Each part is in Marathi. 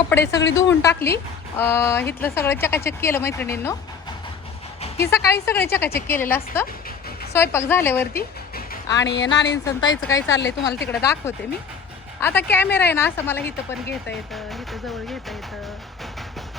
कपडे सगळी धुवून टाकली. इथलं सगळं चकाचक केलं मैत्रिणींनो. ही सकाळी सगळे चकाचक केलेलं असतं स्वयंपाक झाल्यावरती. आणि नानींचं ताईचं काय चाललंय तुम्हाला तिकडे दाखवते मी. आता कॅमेरा आहे ना असं मला इथं पण घेता येतं, इथं जवळ घेता येतं,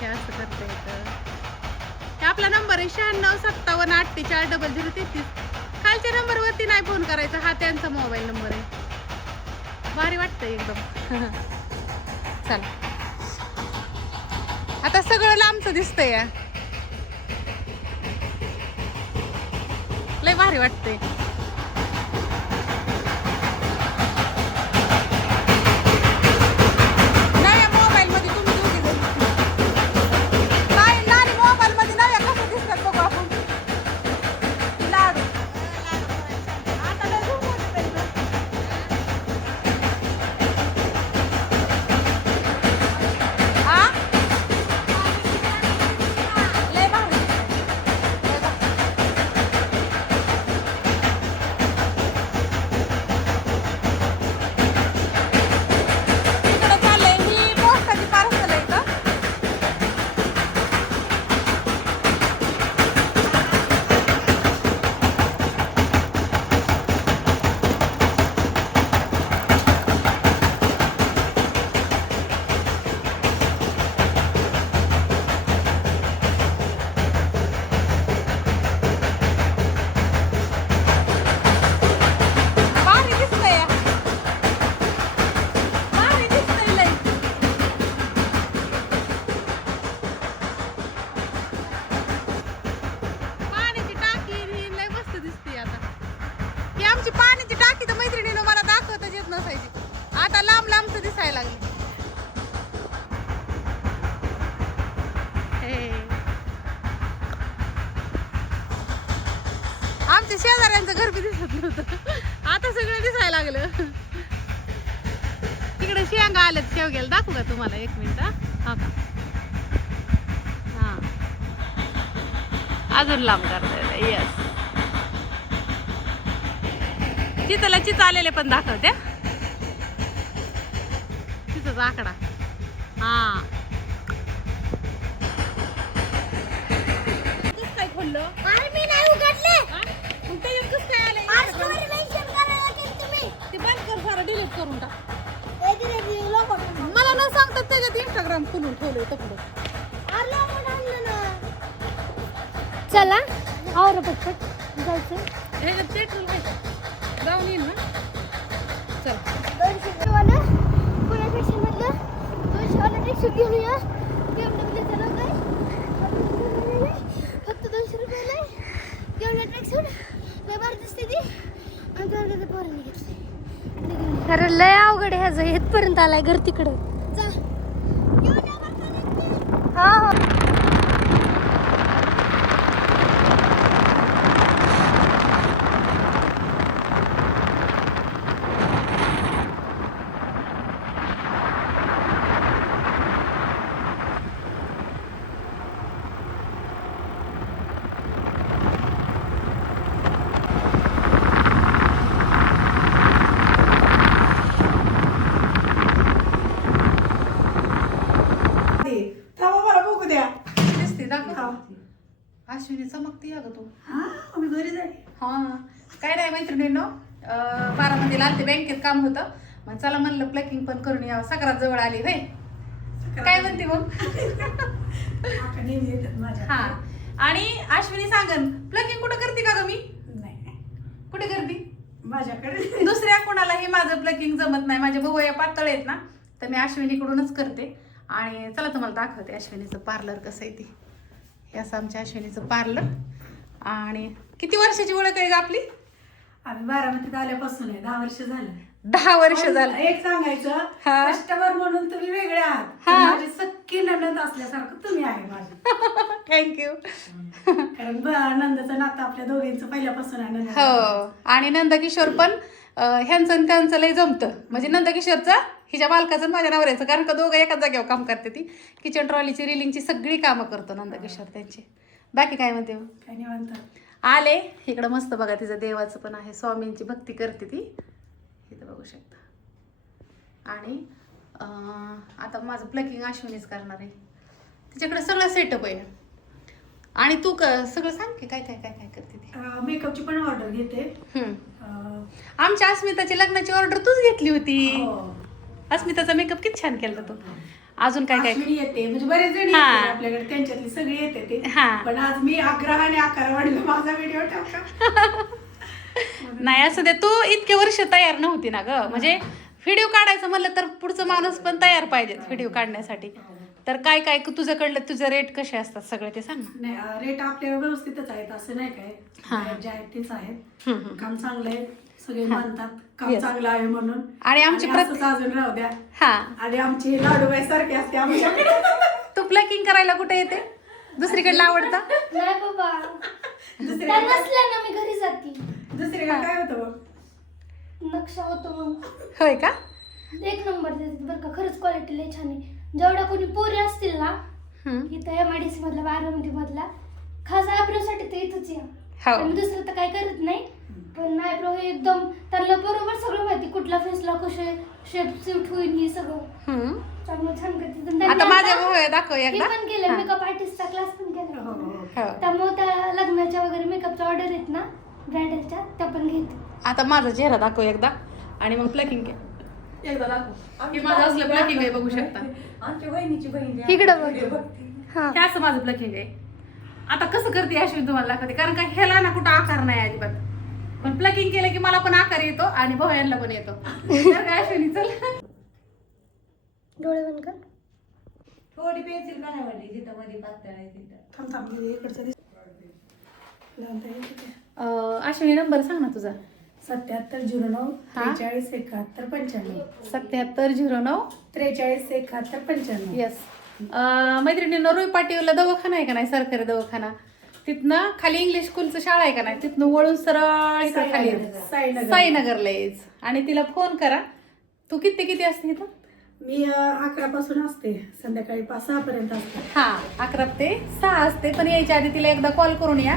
हे असं करता येतं. हे आपला नंबर आहे 9657480033. खालच्या नंबरवरती नाही फोन करायचा, हा त्यांचा मोबाईल नंबर आहे. भारी वाटतंय एकदम. चला आता सगळं लांबचं दिसतंय या, लय भारी वाटतंय. आमची पाण्याची टाकी तर मैत्रिणीनं मला दाखवतच येत नसायची, आता लांब लांबच दिसायला लागली. आमच्या शेजाऱ्यांचं घर बी दिसत नव्हतं, आता सगळं दिसायला लागलं. तिकडे शेंगा आल्यात शेवग्याला, दाखवू का तुम्हाला 1 मिनिट? हा का, हा अजून लांब करता येत. यस, चितला चित आलेले पण दाखवत्या, तिथंच आकडा. हा कस काय खोललं? मी नाही उघडले. मग ते कस काय आलं? ते बंद कर, सारं डिलीट करून टाक. मला न सांगतात त्याच्यात इंस्टाग्राम खोलून ठेवलंय तपलं. चला आवर पटपट जायचं. ह्याच्यात पेट्रोल आहे का? जाऊन येईल ना. चल पुण्या स्टेशनमधलं 200वाला टॅक्सी घेऊन या. BMW चला काय फक्त 200 रुपयाला घेऊन या टॅक्सी. लय भारी दिसते ती. आणि त्याला पोरांनी घेतली. अरे लय अवघड आहे ह्याचं, इथपर्यंत आलाय घर तिकडं. जा घेऊन या. हा हा अश्विनी चमकती अगं तू. मी घरी जाईल. हा काय नाही मैत्रिणींनो, बारामतीला आलते, बँकेत काम होतं, मग चला म्हणलं प्लकिंग पण करून यावं. सकरात जवळ आली भाई. काय म्हणते मग? हा आणि अश्विनी सांगन प्लकिंग कुठं करते का ग? मी नाही, कुठे करते? माझ्याकडे. दुसऱ्या कोणालाही माझं प्लकिंग जमत नाही. माझे भाऊ या पातळ आहेत ना, तर मी अश्विनीकडूनच करते. आणि चला तुम्हाला दाखवते अश्विनीचं पार्लर कसं आहे ते. हे असं आमच्या अश्विनीचं पार्लर. आणि किती वर्षाची ओळख आहे ग आपली? आम्ही बारामतीत आल्यापासून आहे, 10 वर्ष झालं. 10 वर्ष झालं. एक सांगायचं, हा. कस्टमर म्हणून तुम्ही वेगळे आहात, हा. पण माझी सख्खी नणंद असल्यासारखं तुम्ही आहे माझी. थँक्यू. कारण नंदचं नातं आपल्या दोघींचं पहिल्यापासून आहे. हो, आणि नंदकिशोर पण ह्यांचं आणि त्यांचं लय जमतं. म्हणजे नंदकिशोरचं हिच्या मालकाचं आणि माझ्या नवऱ्याचं, कारण का दोघं एकाच जागेवर काम करते. ती किचन ट्रॉलीची रिलिंगची सगळी कामं करतो नंदकिशोर त्यांची. बाकी काय म्हणते मग? काय नाही म्हणतात. आले इकडं मस्त बघा, तिचं देवाचं पण आहे, स्वामींची भक्ती करते ती, इथं बघू शकता. आणि आता माझं प्लकिंग अश्विनीच करणार आहे. तिच्याकडे सगळं सेटअप आहे. आणि तू सगळं सांग की काय काय काय काय करते ते. मेकअपची पण ऑर्डर घेते. आमच्या अस्मिताची लग्नाची ऑर्डर तूच घेतली होती. हो. अस्मिताचा मेकअप किती छान केला तू. अजून काय काय अश्विनी येते म्हणजे बरेच जण येते आपल्याकडे, त्यांच्यातली सगळी येते ते. पण आज मी आग्रहाने आकार वाढला माझा व्हिडिओ टाका. नाही असं दे. तू इतके वर्ष तयार नव्हती ना ग. म्हणजे व्हिडिओ काढायचं म्हणलं तर पुढचं माणूस पण तयार पाहिजे व्हिडिओ काढण्यासाठी. तर काय काय तुझ्याकडलं तुझे रेट कसे असतात सगळे ते सांग ना. नाही रेट आपल्याला व्यवस्थितच आहेत असं नाही काय, जे आहेत तेच आहेत. काम चांगलं आहे, सगळे मानतात काम चांगलं आहे म्हणून. आणि आमची असंच अजून राहू द्या. हा आणि आमची लाडूबाई सारखी असते आमच्याकडे. तू प्लकिंग करायला कुठे येते? दुसरीकडे आवडतं? नाही बाबा, दुसरीकडे नसल्या ना मी घरी जाते. दुसरीकडे काय होतं मग? नक्षा होतो मग होय का? एक नंबर देतात बरं का. खरंच क्वालिटी लय छान आहे. जेवढ्या कोणी पोरी असतील ना इथं MIDC मधला बारामती मधला, खास आयब्रोसाठी तर इथंच या. आणि दुसरं तर काय करत नाही. पण आयब्रो हे एकदम त्यांना बरोबर सगळं माहिती, कुठल्या फेसला कसे शेप सूट होईल हे सगळं चांगलं छान करते. आता माझ्या भाऊ दाखव हे एकदा. पण केलं, मेकअप आर्टिस्टचा क्लास पण केला. हो. त्यामुळे त्या लग्नाच्या वगैरे मेकअपच्या ऑर्डर आहेत ना ब्रायडलच्या, त्या पण घेते. आता माझा चेहरा दाखव एकदा आणि मग प्लकिंग एकदा दाखव. हे माझं असलं प्लकिंग आहे, बघू शकता. आमच्या बहिणीची बहीण इकडं बघ. हे असं माझं प्लकिंग आहे. आता कसं करते अश्विन तुम्हाला दाखवते, कारण का ह्याला ना कुठं आकार नाही अजिबात. पण प्लकिंग केलं की मला पण आकार येतो आणि भवयांना पण येतो. तर काय अश्विनी चल डोळे बंद कर. थोडी पेन्सिल का नाही वाटली जिथं मध्ये पातळ आहे तिथं. थांब इकडचं दिस. अश्विनी नंबर सांग ना तुझा. 7709 43 71 95. 7709 43 71 95. येस. मैत्रिणींना रुई पाटीवला दवाखाना आहे का नाही, सरकारी दवाखाना, तिथनं खाली इंग्लिश स्कूलचं शाळा आहे का नाही, तिथनं वळून सरळ इकडे खाली साईनगरला यायचं आणि तिला फोन करा. तू किती असते इथं? मी 11 पासून असते, संध्याकाळी 5-6 पर्यंत असते. हा 11 ते 6 असते. पण यायच्या आधी तिला एकदा कॉल करून या,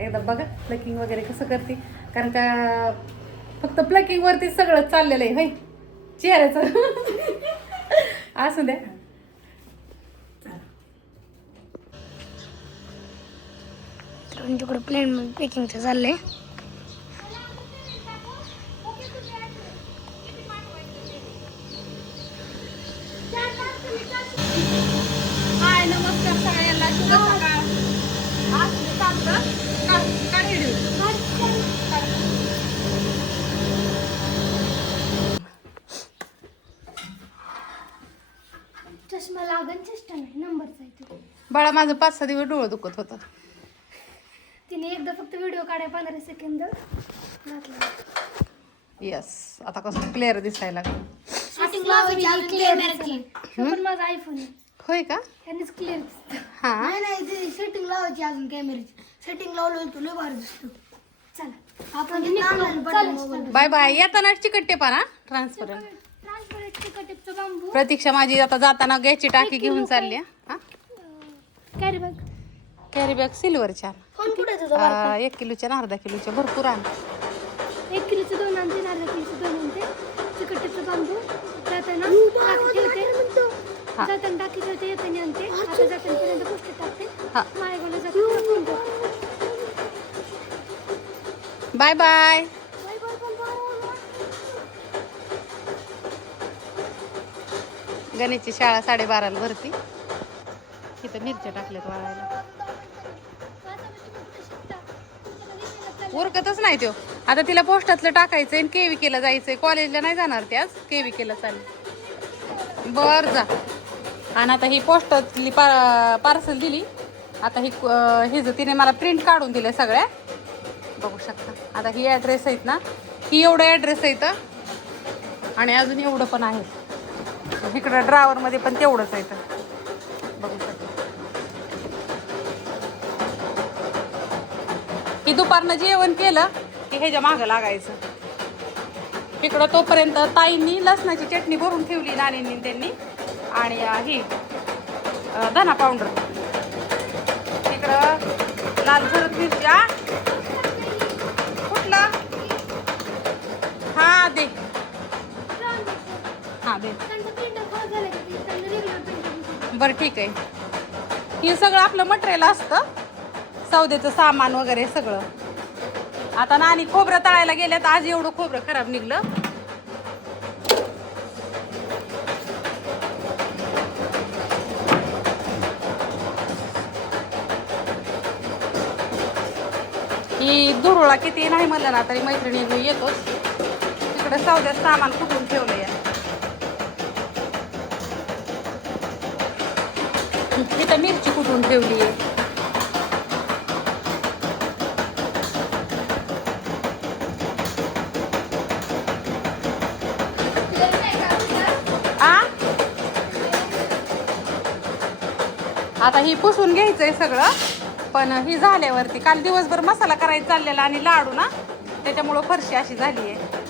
एकदा बघा प्लकिंग वगैरे कसं करते. कारण का फक्त प्लकिंग वरती सगळं चाललेलं आहे होय चेहऱ्याचं. असू द्या. तिकडे प्लेन पॅकिंगचं चाललंय. हाय नमस्कार सगळ्यांना, शुभ सकाळ. आज चालतं काढ व्हिडिओ. चष्मा लागन चेष्टा नाही, नंबरचा आहे तो. बाळा माझं 5-6 दिवस डोळं दुखत होतं. तिने एकदा फक्त व्हिडिओ काढाय 15 सेकंद घातला. येस. आता कसं क्लिअर दिसायला लागलं. शूटिंग लावायची क्लिअर पण माझा आयफोन आहे, होय का? ह्यानेच क्लिअर दिसतं. हा नाही ते सेटिंग लावायची अजून कॅमेऱ्याची. सेटिंग लावलं तुला भारी दिसतो. चला आपण बाय बाय. येताना चिकट टेपा ट्रान्सपरंट. बांबू प्रतीक्षा माझी आता जाताना गॅसची टाकी घेऊन चालली. Carry bag. कॅरी बॅग सिल्वरच्या. फोन कुठे तुझा? 1 किलोच्या आणि अर्धा किलोच्या भरपूर आण. 1 किलोचे 2 आणते, अर्धा किलोचे 2 आणते. चिकटचं बांबू जाताना टाकी ठेवते, जाताना टाकी ठेवते, येताना आणते. आता जाताना पोस्ट टाकते. माळेगावला जाताना फोन करते. Bye bye. गणेशची शाळा 12:30ला भरती. तिथं मिरच्या टाकल्यात वाळायला. उरकतच नाही तो. आता तिला पोस्टातलं टाकायचंय आणि KVKला जायचंय. कॉलेजला नाही जाणार ते आज, KVKला चालली. बर जा. आणि आता ही पोस्टातली पार्सल दिली. आता ही तिने मला प्रिंट काढून दिले सगळ्या, बघू शकता. आता ही ॲड्रेस आहेत ना, ही एवढं ॲड्रेस आहेत आणि अजून एवढं पण आहे. इकडं ड्रावरमध्ये पण तेवढंच आहे, बघू शकता. की दुपारनं जेवण केलं की ह्याच्या मागं लागायचं. इकडं तोपर्यंत ताईंनी लसणाची चटणी भरून ठेवली, नानींनी त्यांनी. आणि ही धना पावडर. इकडं लाल झरत मिरच्या. कुठला? हा दे. हां दे. त्यांचं प्रिंटर खराब झालं की त्यांना रेग्युलर प्रिंटर. बरं ठीक आहे. हे सगळं आपलं मटेरियल असतं, सौद्याचं सामान वगैरे सगळं. आता नानी खोबरं तळायला गेल्यात. आज एवढं खोबरं खराब निघलं. ही दुरुळा किती नाही म्हणलं ना तरी मैत्रिणी येतोच. तिकडे सौद्यात सामान कुठून ठेवलं या. इथं मिरची कुठून ठेवली आहे. आता ही पुसून घ्यायचंय सगळं. पण ही झाल्यावरती काल दिवसभर मसाला करायचा चाललेला आणि लाडू ना त्याच्यामुळं फरशी अशी झाली आहे.